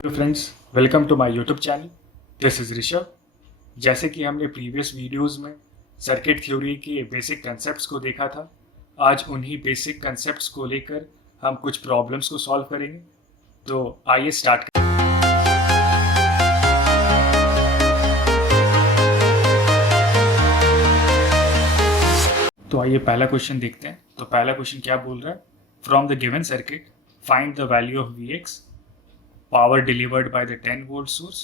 Hello friends, welcome to my YouTube channel. This is Rishabh. जैसे कि हमने प्रीवियस वीडियोस में सर्किट थ्योरी के बेसिक कंसेप्ट्स को देखा था, आज उन्हीं बेसिक कंसेप्ट्स को लेकर हम कुछ प्रॉब्लम्स को सॉल्व करेंगे। तो आइए स्टार्ट करें। तो आइए पहला क्वेश्चन देखते हैं। तो पहला क्वेश्चन क्या बोल रहा है? From the given circuit find the value of V X, power delivered by the 10 volt source,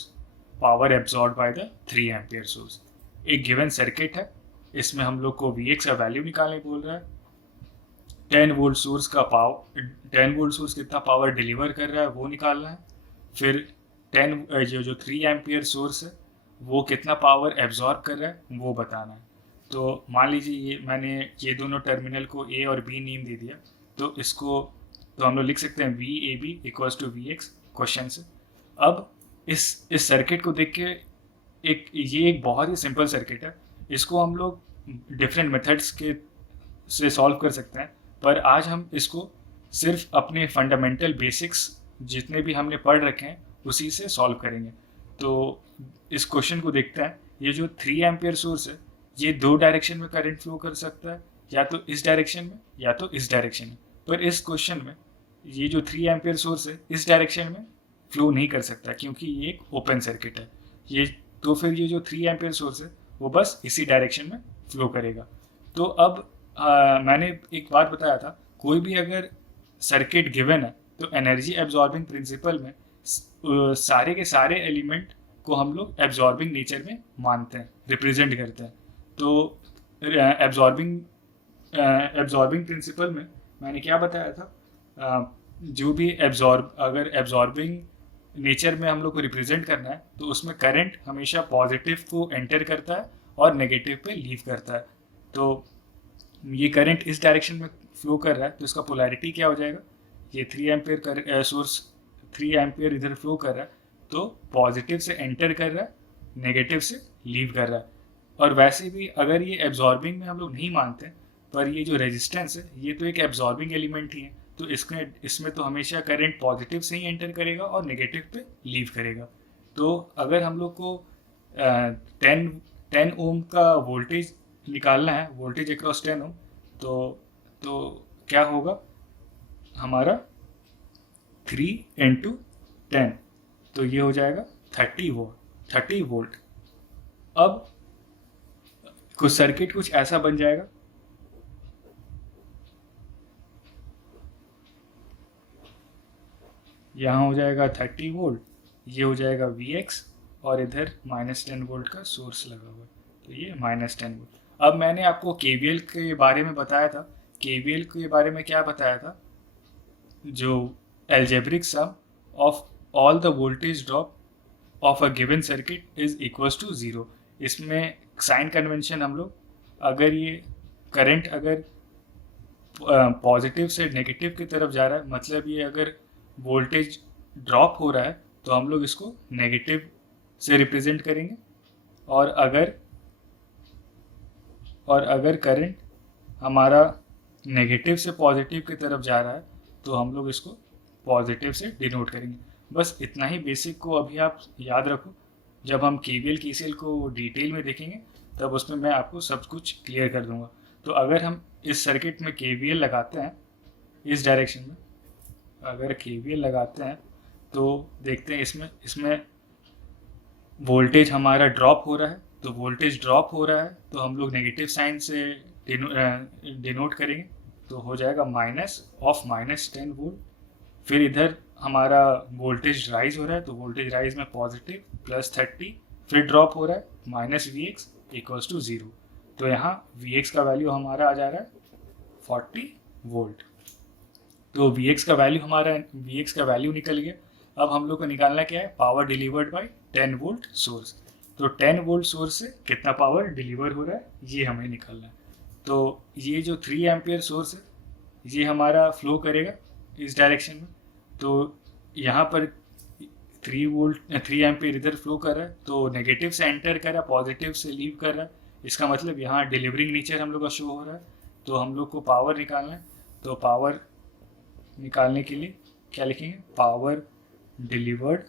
power absorb by the 3 ampere source. एक गिवन सर्किट है, इसमें हम लोग को वी एक्स का वैल्यू निकालने बोल रहा है। 10 वोल्ट सोर्स का पावर 10 वोल्ट सोर्स कितना पावर डिलीवर कर रहा है वो निकालना है। फिर 10 जो 3 एम्पियर सोर्स है वो कितना पावर एब्जॉर्ब कर रहा है वो बताना है। तो मान लीजिए ये मैंने ये दोनों टर्मिनल को ए और बी नेम दे दिया, तो इसको तो हम लोग लिख सकते हैं V A B equals to V X question से। अब इस सर्किट को देख के ये एक बहुत ही सिंपल सर्किट है। इसको हम लोग डिफरेंट मेथड्स के से सॉल्व कर सकते हैं, पर आज हम इसको सिर्फ अपने फंडामेंटल बेसिक्स जितने भी हमने पढ़ रखे हैं उसी से सॉल्व करेंगे। तो इस क्वेश्चन को देखते हैं। ये जो 3 एम्पियर सोर्स है ये दो डायरेक्शन में करंट फ्लो कर सकता है, या तो इस डायरेक्शन में या तो इस डायरेक्शन में। पर इस क्वेश्चन में ये जो 3 एम्पियर सोर्स है इस डायरेक्शन में फ्लो नहीं कर सकता क्योंकि ये एक ओपन सर्किट है। ये तो फिर ये जो 3 एम्पियर सोर्स है वो बस इसी डायरेक्शन में फ्लो करेगा। तो अब मैंने एक बात बताया था, कोई भी अगर सर्किट गिवन है तो एनर्जी एब्जॉर्बिंग प्रिंसिपल में सारे के सारे एलिमेंट को हम लोग एब्जॉर्बिंग नेचर में मानते हैं, रिप्रेजेंट करते हैं। तो एब्जॉर्बिंग एब्जॉर्बिंग प्रिंसिपल में मैंने क्या बताया था, जो भी अगर एब्जॉर्बिंग नेचर में हम लोग को रिप्रेजेंट करना है तो उसमें करंट हमेशा पॉजिटिव को एंटर करता है और नेगेटिव पे लीव करता है। तो ये करंट इस डायरेक्शन में फ्लो कर रहा है तो इसका पोलैरिटी क्या हो जाएगा? ये 3 एम्पियर सोर्स 3 एम्पियर इधर फ्लो कर रहा है तो पॉजिटिव से एंटर कर रहा है, नेगेटिव से लीव कर रहा है। और वैसे भी अगर ये एब्जॉर्बिंग में हम लोग नहीं मानते, पर ये जो रेजिस्टेंस है ये तो एक एब्जॉर्बिंग एलिमेंट ही है, तो इसमें तो हमेशा करंट पॉजिटिव से ही एंटर करेगा और नेगेटिव पे लीव करेगा। तो अगर हम लोग को 10 ओम का वोल्टेज निकालना है, वोल्टेज अक्रॉस 10 ओम, तो क्या होगा हमारा 3 इंटू 10, तो ये हो जाएगा 30 वोल्ट। अब कुछ सर्किट कुछ ऐसा बन जाएगा, यहाँ हो जाएगा 30 वोल्ट, ये हो जाएगा वी एक्स, और इधर -10 वोल्ट का सोर्स लगा हुआ है, तो ये -10 वोल्ट। अब मैंने आपको केवीएल के बारे में बताया था। केवीएल के बारे में क्या बताया था? जो algebraic sum of all the voltage drop of a given circuit is equals to 0। इसमें साइन कन्वेंशन हम लोग, अगर ये करंट अगर पॉजिटिव से नेगेटिव की तरफ जा रहा है, मतलब ये अगर वोल्टेज ड्रॉप हो रहा है तो हम लोग इसको नेगेटिव से रिप्रेजेंट करेंगे, और अगर करंट हमारा नेगेटिव से पॉजिटिव की तरफ जा रहा है तो हम लोग इसको पॉजिटिव से डिनोट करेंगे। बस इतना ही बेसिक को अभी आप याद रखो। जब हम केवीएल केसीएल को डिटेल में देखेंगे तब उसमें मैं आपको सब कुछ क्लियर कर दूंगा। तो अगर हम इस सर्किट में केवीएल लगाते हैं इस डायरेक्शन में, अगर केवीएल लगाते हैं तो देखते हैं इसमें वोल्टेज हमारा ड्रॉप हो रहा है। तो वोल्टेज ड्रॉप हो रहा है तो हम लोग नेगेटिव साइन से डिनोट करेंगे, तो हो जाएगा -10 वोल्ट। फिर इधर हमारा वोल्टेज राइज हो रहा है तो वोल्टेज राइज में पॉजिटिव +30, फिर ड्रॉप हो रहा है -Vx इक्वल्स टू 0। तो यहाँ Vx का वैल्यू हमारा आ जा रहा है 40 वोल्ट। तो Vx का वैल्यू निकल गया। अब हम लोग को निकालना क्या है? Power delivered bye 10 volt source. तो 10 वोल्ट सोर्स से कितना पावर डिलीवर हो रहा है ये हमें निकालना है। तो ये जो 3 एम्पियर सोर्स है ये हमारा फ्लो करेगा इस डायरेक्शन में। तो यहाँ पर 3 एम्पियर इधर फ्लो कर रहा है तो नेगेटिव से एंटर कर रहा है, पॉजिटिव से लीव कर रहा है। इसका मतलब यहाँ डिलीवरिंग नेचर हम लोग का शो हो रहा है। तो हम लोग को पावर निकालना है, तो पावर निकालने के लिए क्या लिखेंगे? Power delivered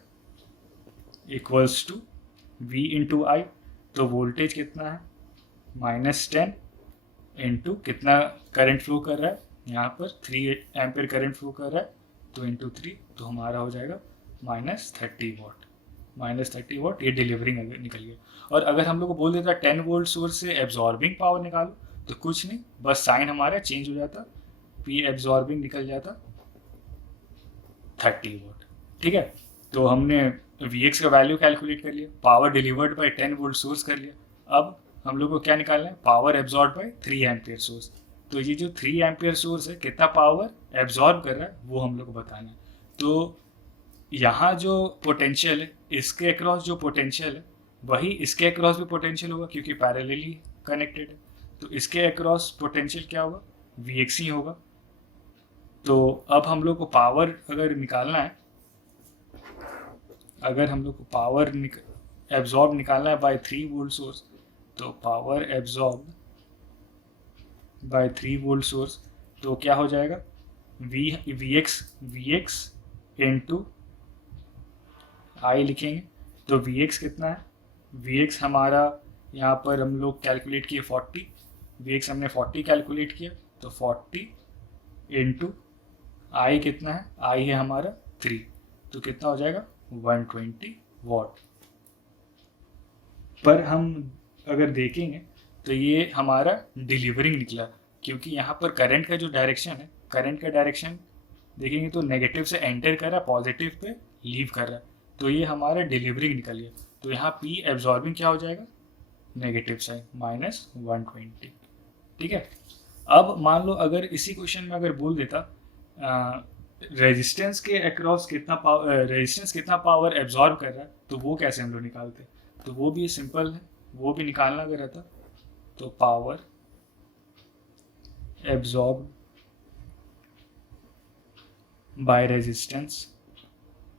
equals to V into I, तो वोल्टेज कितना है -10 इंटू कितना करंट फ्लो कर रहा है, यहाँ पर 3 एम्पेयर करंट फ्लो कर रहा है, तो इंटू 3, तो हमारा हो जाएगा -30 वॉट। -30 वॉट ये डिलीवरिंग अगर निकल गया। और अगर हम लोग को बोल देता 10 वोल्ट सोर्स से एब्जॉर्बिंग पावर निकालो, तो कुछ नहीं, बस साइन हमारा चेंज हो जाता, P एब्जॉर्बिंग निकल जाता 30 वोट। ठीक है, तो हमने Vx का वैल्यू कैलकुलेट कर लिया, power delivered bye 10 volt source कर लिया। अब हम लोग को क्या निकालना है, power absorb bye 3 ampere source. तो ये जो 3 एम्पियर सोर्स है कितना पावर एब्जॉर्ब कर रहा है वो हम लोग को बताना है। तो यहाँ जो पोटेंशियल है, इसके अक्रॉस जो पोटेंशियल है वही इसके अक्रॉस भी पोटेंशियल होगा, क्योंकि पैरेलली कनेक्टेड है। तो इसके अक्रॉस पोटेंशियल क्या होगा, Vx ही होगा। तो अब हम लोग को पावर अगर निकालना है, अगर हम लोग को पावर एब्जॉर्ब निकालना है बाय 3 वोल्ट सोर्स, तो power absorb bye 3 volt source, तो क्या हो जाएगा, वी एक्स इंटू आई लिखेंगे। तो Vx कितना है, Vx हमारा यहाँ पर हम लोग कैलकुलेट किए 40, Vx हमने 40 कैलकुलेट किया, तो 40 इंटू आई कितना है, आई है हमारा 3, तो कितना हो जाएगा 120 वॉट। पर हम अगर देखेंगे तो ये हमारा डिलीवरिंग निकला, क्योंकि यहाँ पर करंट का जो डायरेक्शन है, करंट का डायरेक्शन देखेंगे तो नेगेटिव से एंटर कर रहा है, पॉजिटिव पे लीव कर रहा है, तो ये हमारा डिलीवरिंग निकल गया। तो यहाँ P एब्जॉर्बिंग क्या हो जाएगा, नेगेटिव साइन -120। ठीक है, अब मान लो अगर इसी क्वेश्चन में अगर बोल देता रेजिस्टेंस के अक्रॉस कितना पावर, रेजिस्टेंस कितना पावर एब्जॉर्ब कर रहा है, तो वो कैसे हम लोग निकालते, तो वो भी सिंपल है, वो भी निकालना अगर रहता, तो power absorb by resistance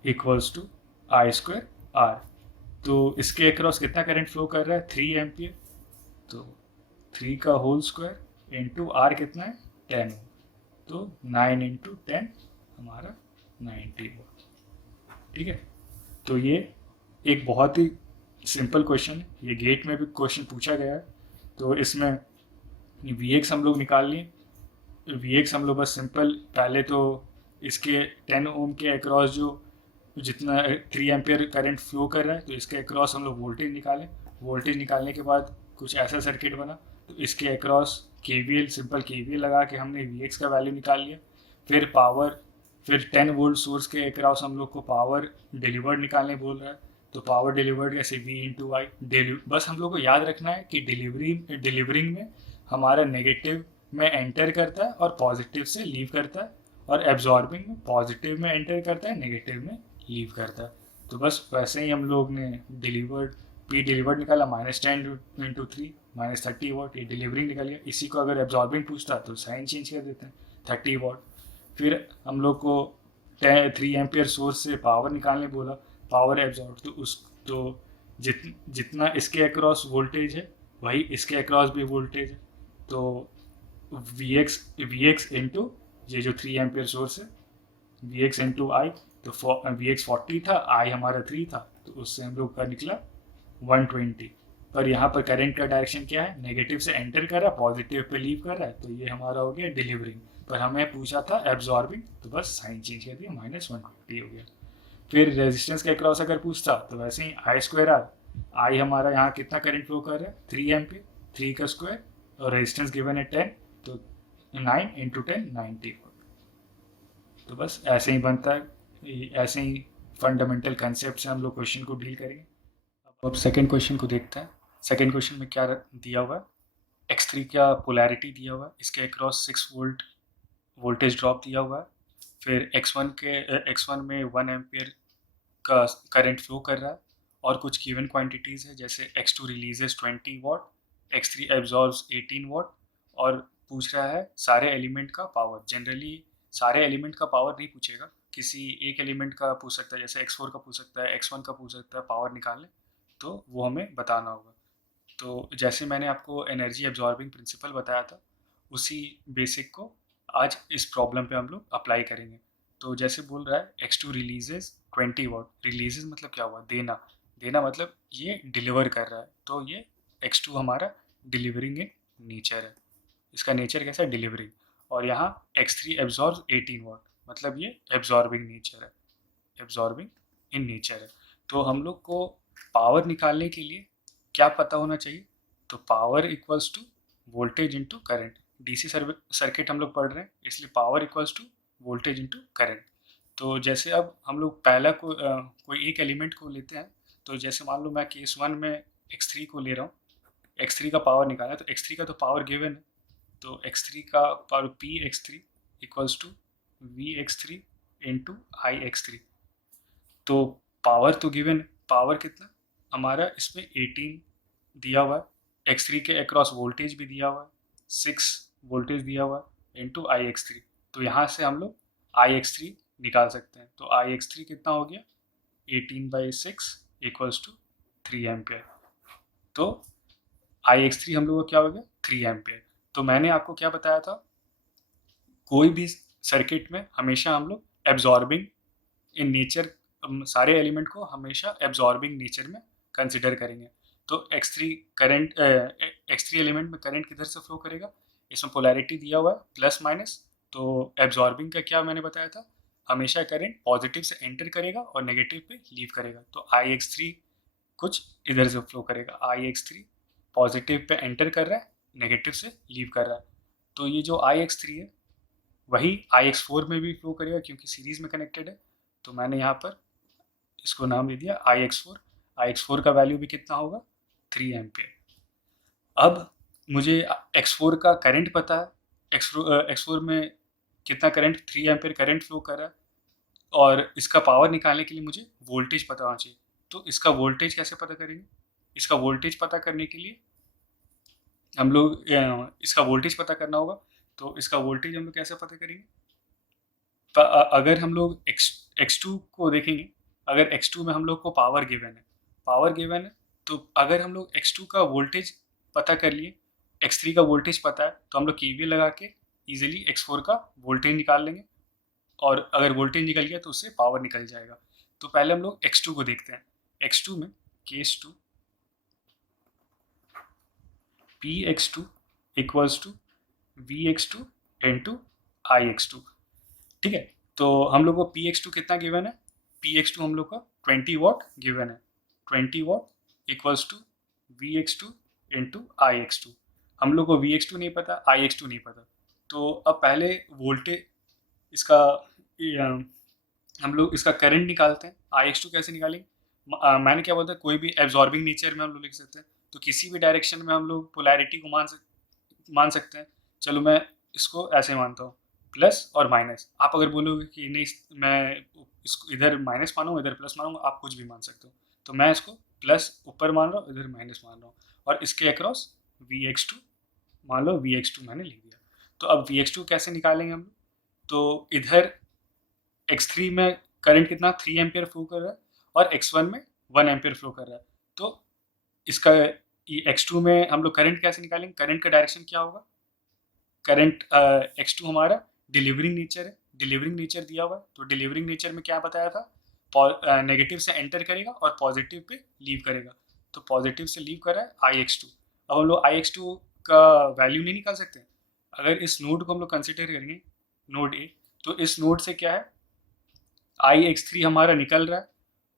equals to I square R. तो इसके अक्रॉस कितना करंट फ्लो कर रहा है, 3 एम्पियर, तो 3 का होल स्क्वायर इंटू आर कितना है 10, तो 9 इंटू 10 हमारा 90 वोल्ट। ठीक है, तो ये एक बहुत ही सिंपल क्वेश्चन है, ये गेट में भी क्वेश्चन पूछा गया है। तो इसमें Vx हम लोग निकाल लिए, Vx हम लोग बस सिंपल पहले तो इसके 10 ओम के अक्रॉस जो जितना 3 एम्पियर करंट फ्लो कर रहा है, तो इसके अक्रॉस हम लोग वोल्टेज निकालें, वोल्टेज निकालने के बाद कुछ ऐसा सर्किट बना, तो इसके अक्रॉस KVL, सिंपल KVL लगा के हमने Vx का वैल्यू निकाल लिया। फिर पावर, फिर 10 वोल्ट सोर्स के अक्रॉस हम लोग को पावर डिलीवर्ड निकालने बोल रहा है, तो पावर डिलीवर्ड कैसे, V इंटू आई। बस हम लोग को याद रखना है कि डिलीवरिंग में हमारा नेगेटिव में एंटर करता है और पॉजिटिव से लीव करता है, और एब्जॉर्बिंग में पॉजिटिव में एंटर करता है, नेगेटिव में लीव करता है। तो बस वैसे ही हम लोग ने P डिलीवर्ड निकाला -10 इंटू 3 -30 वॉट, ये डिलीवरिंग निकल गया। इसी को अगर एब्जॉर्बिंग पूछता तो साइन चेंज कर देते हैं 30 वॉट। फिर हम लोग को 3 एम्पियर सोर्स से पावर निकालने बोला, पावर एब्जॉर्ब, तो जितना इसके अक्रॉस वोल्टेज है वही इसके अक्रॉस भी वोल्टेज है, तो वी एक्स इंटू ये जो 3 एम्पियर सोर्स है, Vx इंटू आई, तो Vx 40 था, आई हमारा 3 था, तो उससे हम लोग का निकला 120। पर यहाँ पर करंट का डायरेक्शन क्या है, नेगेटिव से एंटर कर रहा है, पॉजिटिव पे लीव कर रहा है, तो ये हमारा हो गया डिलीवरिंग। पर हमें पूछा था एब्जॉर्बिंग, तो बस साइन चेंज कर दिया, -120 हो गया। फिर रेजिस्टेंस के अक्रॉस अगर पूछता तो वैसे ही आई स्क्वायर आर, आई हमारा यहाँ कितना करंट फ्लो कर रहा है 3 एम्पियर, 3 का स्क्वायर, और रेजिस्टेंस गिवन है 10, तो 9 इंटू 10 90। तो बस ऐसे ही बनता है, ऐसे ही फंडामेंटल कंसेप्ट से हम लोग क्वेश्चन को डील करेंगे। अब सेकंड क्वेश्चन को देखते हैं। सेकंड क्वेश्चन में क्या दिया हुआ है, x3 का पोलैरिटी दिया हुआ है, इसके अक्रॉस 6 वोल्ट वोल्टेज ड्रॉप दिया हुआ है। फिर x1 में 1 एम्पियर का करंट फ्लो कर रहा है, और कुछ गिवन क्वांटिटीज़ है, जैसे x2 releases 20 what, x3 absorbs 18 what, और पूछ रहा है सारे एलिमेंट का पावर। जनरली सारे एलिमेंट का पावर नहीं पूछेगा, किसी एक एलिमेंट का पूछ सकता है, जैसे x4 का पूछ सकता है, x1 का पूछ सकता है, पावर निकालने, तो वो हमें बताना होगा। तो जैसे मैंने आपको एनर्जी एब्जॉर्बिंग प्रिंसिपल बताया था, उसी बेसिक को आज इस प्रॉब्लम पे हम लोग अप्लाई करेंगे। तो जैसे बोल रहा है x2 रिलीजेस 20 वॉट, रिलीजेस मतलब क्या हुआ, देना, देना मतलब ये डिलीवर कर रहा है, तो ये x2 हमारा डिलीवरिंग इन नेचर है, इसका नेचर कैसा है, डिलीवरिंग। और यहाँ x3 एब्जॉर्ब 18 वाट, मतलब ये एब्जॉर्बिंग नेचर है, एब्जॉर्बिंग इन नेचर है। तो हम लोग को पावर निकालने के लिए क्या पता होना चाहिए, तो power equals to voltage into current. DC circuit हम लोग पढ़ रहे हैं, इसलिए power equals to voltage into current. तो जैसे अब हम लोग पहला कोई एक एलिमेंट को लेते हैं, तो जैसे मान लो मैं केस 1 में x3 को ले रहा हूँ, x3 का पावर निकाला, तो x3 का तो पावर गिवन है, तो x3 का power P X three equals to V X three into I X three. तो पावर तो गिवन है, पावर कितना हमारा इसमें 18 दिया हुआ है, x3 के अक्रॉस वोल्टेज भी दिया हुआ है, 6 वोल्टेज दिया हुआ है इंटू आई एक्स थ्री। तो यहाँ से हम लोग आई एक्स थ्री निकाल सकते हैं, तो आई एक्स थ्री कितना हो गया, 18/6 इक्वल्स टू 3 एम्पियर। तो आई एक्स थ्री हम लोग का क्या हो गया, 3 एम्पियर। तो मैंने आपको क्या बताया था, कोई भी सर्किट में हमेशा हम लोग एब्जॉर्बिंग इन नेचर, सारे एलिमेंट को हमेशा एब्जॉर्बिंग नेचर में कंसिडर करेंगे। तो x3 करंट, x3 एलिमेंट में करंट किधर से फ्लो करेगा, इसमें पोलैरिटी दिया हुआ है प्लस माइनस, तो एब्जॉर्बिंग का क्या मैंने बताया था, हमेशा करंट पॉजिटिव से एंटर करेगा और नेगेटिव पे लीव करेगा। तो आई एक्स थ्री कुछ इधर से फ्लो करेगा, आई X three positive pay enter कर रहा है, नेगेटिव से लीव कर रहा है। तो ये जो आई एक्स थ्री है वही आई एक्स फोर में भी फ्लो करेगा क्योंकि सीरीज में कनेक्टेड है। तो मैंने यहाँ पर इसको नाम दे दिया आई एक्स फोर। आई एक्स फोर का वैल्यू भी कितना होगा, 3 एम्पियर। अब मुझे एक्स फोर का करंट पता है, एक्स फोर में कितना करंट, 3 एम्पियर करंट फ्लो कर रहा है, और इसका पावर निकालने के लिए मुझे वोल्टेज पता होना चाहिए। तो इसका वोल्टेज कैसे पता करेंगे, इसका वोल्टेज पता करने के लिए हम लोग इसका वोल्टेज पता करना होगा। तो इसका वोल्टेज हम लोग कैसे पता करेंगे, अगर हम लोग x2 को देखेंगे, अगर x2 में हम लोग को पावर गिवन है, पावर गिवन है, तो अगर हम लोग x2 का वोल्टेज पता कर लिए, x3 का वोल्टेज पता है, तो हम लोग KVL लगा के इजीली x4 का वोल्टेज निकाल लेंगे, और अगर वोल्टेज निकल गया तो उससे पावर निकल जाएगा। तो पहले हम लोग x2 को देखते हैं। x2 में case 2 P X two equals to V X two into I X two. ठीक है, तो हम लोग को पी एक्स टू कितना गिवन है, पी एक्स टू हम लोग का 20 वॉट गिवन है, 20 watt equals to V X two into I X two. हम लोग को वी एक्स टू नहीं पता, आई एक्स टू नहीं पता, तो अब पहले वोल्टेज इसका हम लोग इसका करंट निकालते हैं। आई एक्स टू कैसे निकालेंगे, मैंने क्या बोलता है, कोई भी एब्जॉर्बिंग नेचर में हम लोग लिख सकते हैं, तो किसी भी डायरेक्शन में हम लोग पोलैरिटी को मान सकते हैं। चलो मैं इसको ऐसे मानता हूँ, प्लस और माइनस। आप अगर बोलोगे कि नहीं मैं इसको इधर माइनस मानूंगा इधर प्लस मानूंगा, आप कुछ भी मान सकते हो। तो मैं इसको प्लस ऊपर मान रहा हूँ, इधर माइनस मान रहा हूँ, और इसके अक्रॉस वी एक्स टू मान लो, वी एक्स टू मैंने लिख दिया। तो अब वी एक्स टू कैसे निकालेंगे हम, तो इधर एक्स थ्री में करंट कितना 3 एम्पियर फ्लो कर रहा है, और एक्स वन में 1 एम्पियर फ्लो कर रहा है। तो इसका एक्स टू में हम लोग करंट कैसे निकालेंगे, करंट का डायरेक्शन क्या होगा, करंट एक्स टू हमारा डिलीवरिंग नेचर है, डिलीवरिंग नेचर दिया हुआ है, तो डिलीवरिंग नेचर में क्या बताया था, नेगेटिव से एंटर करेगा और पॉजिटिव पे लीव करेगा। तो पॉजिटिव से लीव कर रहा है आई एक्स टू। अब हम लोग आई एक्स टू का वैल्यू नहीं निकाल सकते, अगर इस नोड को हम लोग कंसिडर करेंगे, नोड ए, तो इस नोड से क्या है, आई एक्स थ्री हमारा निकल रहा है,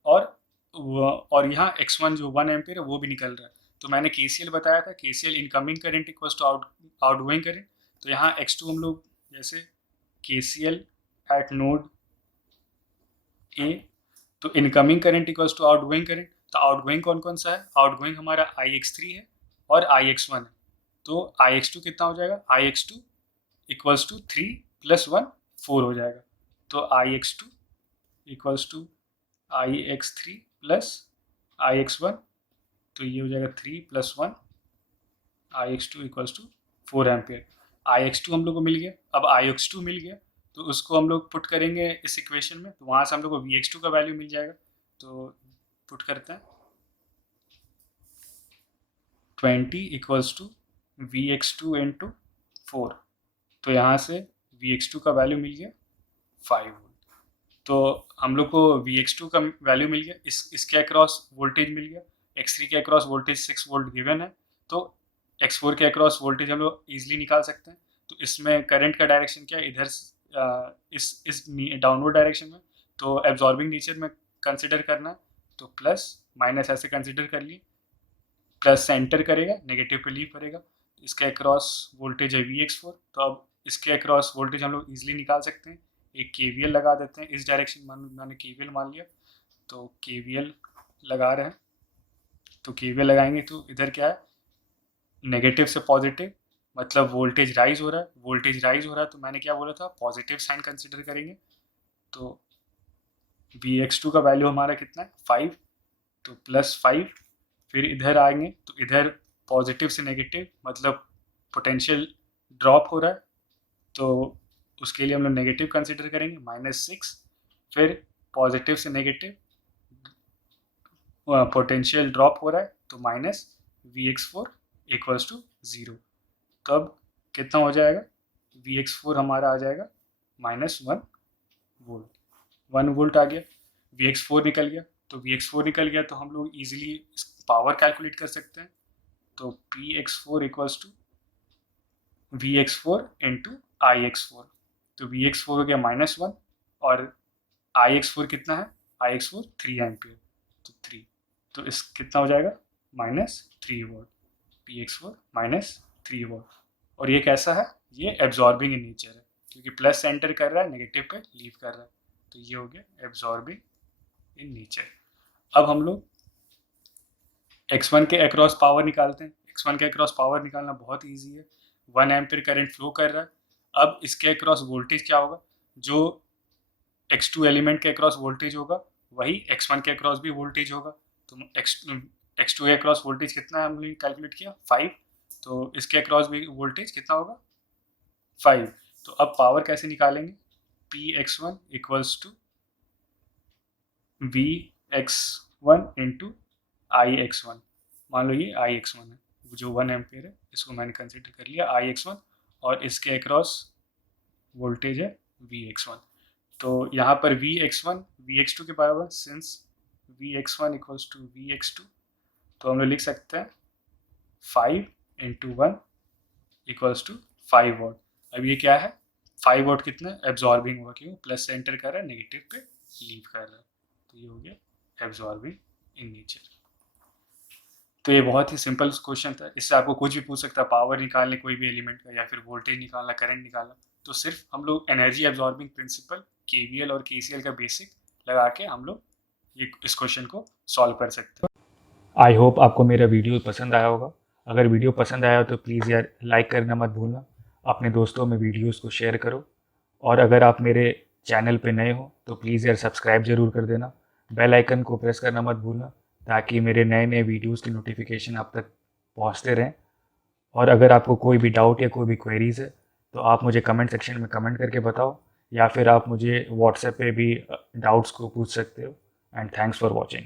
और यहाँ एक्स वन जो 1 एम्पियर है वो भी निकल रहा है। तो मैंने KCL बताया था, KCL incoming current equals to outgoing current. तो यहाँ x2 हम लोग जैसे KCL एट नोड ए, तो incoming current equals to outgoing current. तो आउटगोइंग कौन कौन सा है, आउटगोइंग हमारा IX3 है और IX1 है। तो IX2 कितना हो जाएगा, IX2 इक्वल्स टू 3 + 1 4 हो जाएगा। तो IX2 equals to IX3 + IX1, तो ये हो जाएगा 3 + 1 IX2 equals to 4 ampere. IX2 हम लोग को मिल गया। अब IX2 मिल गया तो उसको हम लोग पुट करेंगे इस इक्वेशन में, तो वहाँ से हम लोग को VX2 का वैल्यू मिल जाएगा। तो पुट करते हैं 20 इक्वल्स टू VX2 इंटू 4। तो यहाँ से VX2 का वैल्यू मिल गया 5 वोल्ट। तो हम लोग को Vx2 का वैल्यू मिल गया, इसके अक्रॉस वोल्टेज मिल गया, x3 के अक्रॉस वोल्टेज 6 वोल्ट गिवन है, तो x4 के अक्रॉस वोल्टेज हम लोग ईजिली निकाल सकते हैं। तो इसमें करंट का डायरेक्शन क्या है, इधर इस डाउनवर्ड डायरेक्शन में, तो एब्जॉर्बिंग नेचर में कंसिडर करना है, तो प्लस माइनस ऐसे कंसिडर कर लिए, प्लस से एंटर करेगा, नेगेटिव पे लीव करेगा, इसके अक्रॉस वोल्टेज है Vx4, तो अब इसके अक्रॉस वोल्टेज हम लोग ईजिली निकाल सकते हैं। एक KVL लगा देते हैं इस डायरेक्शन, मैंने KVL मान लिया, तो KVL लगा रहे हैं, तो KVL लगाएंगे तो इधर क्या है, नेगेटिव से पॉजिटिव, मतलब वोल्टेज राइज हो रहा है, वोल्टेज राइज हो रहा है, तो मैंने क्या बोला था, पॉजिटिव साइन कंसिडर करेंगे, तो Vx2 का वैल्यू हमारा कितना है 5, तो +5, फिर इधर आएंगे तो इधर पॉजिटिव से नेगेटिव, मतलब पोटेंशियल ड्रॉप हो रहा है, तो उसके लिए हम लोग नेगेटिव कंसिडर करेंगे, -6, फिर पॉजिटिव से नेगेटिव पोटेंशियल ड्रॉप हो रहा है, तो -Vx4 इक्वल्स टू 0, तो अब कितना हो जाएगा, Vx4 हमारा आ जाएगा -1 वोल्ट, 1 वोल्ट आ गया, Vx4 निकल गया, तो Vx4 निकल गया तो हम लोग इजीली पावर कैलकुलेट कर सकते हैं, तो Px4 equals to Vx4 into Ix4, तो Vx4 हो गया -1 और Ix4 कितना है, Ix4 3 एम्पियर, तो 3, तो इस कितना हो जाएगा -3 वोल्ट, Px4 -3 वोल्ट, और ये कैसा है, ये एब्जॉर्बिंग इन नेचर है, क्योंकि प्लस एंटर कर रहा है, नेगेटिव पे लीव कर रहा है, तो ये हो गया एब्जॉर्बिंग इन नेचर। अब हम लोग x1 के अक्रॉस पावर निकालते हैं, x1 के अक्रॉस पावर निकालना बहुत ईजी है, 1 एम्पियर करंट फ्लो कर रहा है, अब इसके अक्रॉस वोल्टेज क्या होगा, जो x2 एलिमेंट के अक्रॉस वोल्टेज होगा वही x1 के अक्रॉस भी वोल्टेज होगा, तो x2 के अक्रॉस वोल्टेज कितना है हमने कैलकुलेट किया 5, तो इसके अक्रॉस भी वोल्टेज कितना होगा 5, तो अब पावर कैसे निकालेंगे, Px1 equals to Vx1 into Ix1, मान लो ये Ix1 है, जो 1 एम्पियर है, इसको मैंने कंसिडर कर लिया Ix1, और इसके अक्रॉस वोल्टेज है Vx1, तो यहाँ पर Vx1 Vx2 के बराबर, since Vx1 equals to Vx2, तो हम लोग लिख सकते हैं 5 इंटू 1 इक्वल्स टू 5 वॉट, अब ये क्या है 5 वॉट कितना एब्जॉर्बिंग हुआ, क्यों प्लस से एंटर कर रहा है, नेगेटिव पे लीव कर रहा है, तो ये हो गया एब्जॉर्बिंग इन नेचर। तो ये बहुत ही सिंपल क्वेश्चन था, इससे आपको कुछ भी पूछ सकता है, पावर निकालने कोई भी एलिमेंट का, या फिर वोल्टेज निकालना, करंट निकालना, तो सिर्फ हम लोग एनर्जी एब्जॉर्बिंग प्रिंसिपल KVL और KCL का बेसिक लगा के हम लोग ये इस क्वेश्चन को सॉल्व कर सकते हैं। आई होप आपको मेरा वीडियो पसंद आया होगा। अगर वीडियो पसंद आया तो प्लीज़ यार लाइक करना मत भूलना, अपने दोस्तों में वीडियोस को शेयर करो, और अगर आप मेरे चैनल पे नए हो तो प्लीज़ यार सब्सक्राइब ज़रूर कर देना, बेल आइकन को प्रेस करना मत भूलना, ताकि मेरे नए नए वीडियोस की नोटिफिकेशन आप तक पहुंचते रहें। और अगर आपको कोई भी डाउट या कोई भी क्वेरीज़ है तो आप मुझे कमेंट सेक्शन में कमेंट करके बताओ, या फिर आप मुझे व्हाट्सएप पे भी डाउट्स को पूछ सकते हो। And thanks for watching.